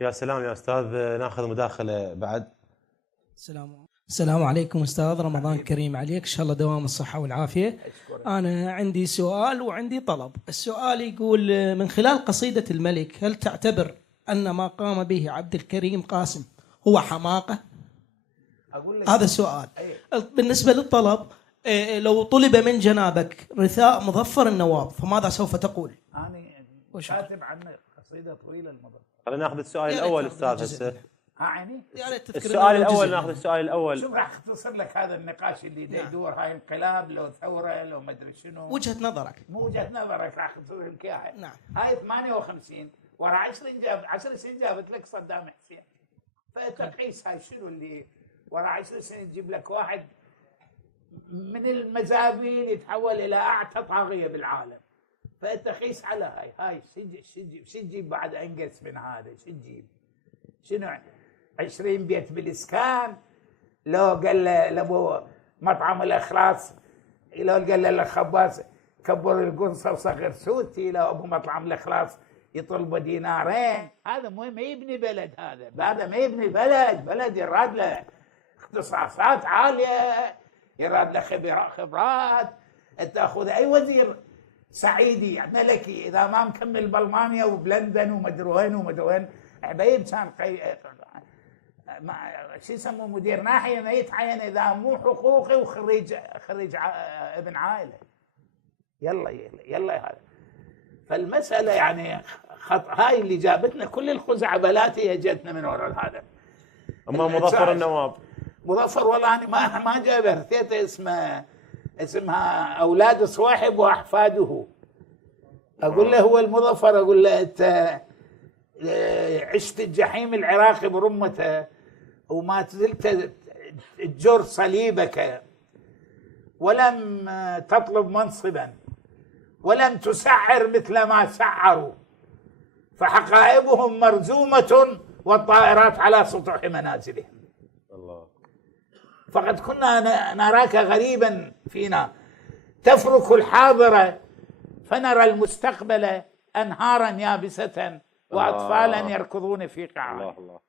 يا سلام يا أستاذ، ناخذ مداخلة بعد. السلام عليكم أستاذ، رمضان كريم عليك، إن شاء الله دوام الصحة والعافية. أنا عندي سؤال وعندي طلب. السؤال يقول: من خلال قصيدة الملك، هل تعتبر أن ما قام به عبد الكريم قاسم هو حماقة؟ هذا السؤال. بالنسبة للطلب، لو طلب من جنابك رثاء مظفر النواب فماذا سوف تقول؟ أنا كاتب عنه قصيدة طويلة المظفر. خلينا ناخذ السؤال الأول أستاذ هسه. عيني السؤال الأول، ناخذ السؤال الأول. شوف، راح اختصر لك هذا النقاش اللي يدور. هاي انقلاب لو ثورة لو ما ادري شنو. وجهة نظرك. مو وجهة نظرك، راح اختصر لك اياها. نعم. هاي 58 ورا 10 سنين جابت لك صدام حسين. فانت تقيس هاي شنو اللي ورا 10 سنين تجيب لك واحد من المزابيل يتحول الى اعتى طاغية بالعالم. فانت قيس على هاي شو تجيب بعد انقص من هذا؟ شو تجيب؟ شنو 20 بيت بالاسكان؟ لو قال لابو مطعم الاخلاص، لو قال له الخباز كبر القنصه وصغر سوتي، لو ابو مطعم الاخلاص يطلب دينارين. هذا ما يبني بلد، هذا ما يبني بلد يراد له اختصاصات عاليه، يراد له خبرات. تاخذ اي وزير صعيدي ملكي اذا ما مكمل بالمانيا وبلندن ومدري وين عبيب كان شو يسموه مدير ناحيه ما يتعين اذا مو حقوقي وخريج ابن عائله. يلا هذا. فالمساله يعني هاي اللي جابتنا كل الخزعبلات، هي جتنا من وراء هذا. اما مظفر النواب، مظفر والله انا ما جابه، رثيته اسمها اولاد صواحب واحفاده. اقول له هو المظفر، اقول له انت عشت الجحيم العراقي برمته وما زلت تجر صليبك، ولم تطلب منصبا ولم تسعر مثل ما سعروا، فحقائبهم مرزومة والطائرات على سطوح منازلهم. الله. فقد كنا نراك غريبا فينا، تفرك الحاضرة فنرى المستقبل أنهارا يابسة وأطفالا يركضون في قاعة. الله.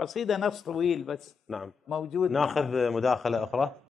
قصيدة نص طويل بس. نعم. موجود. ناخذ مداخلة أخرى.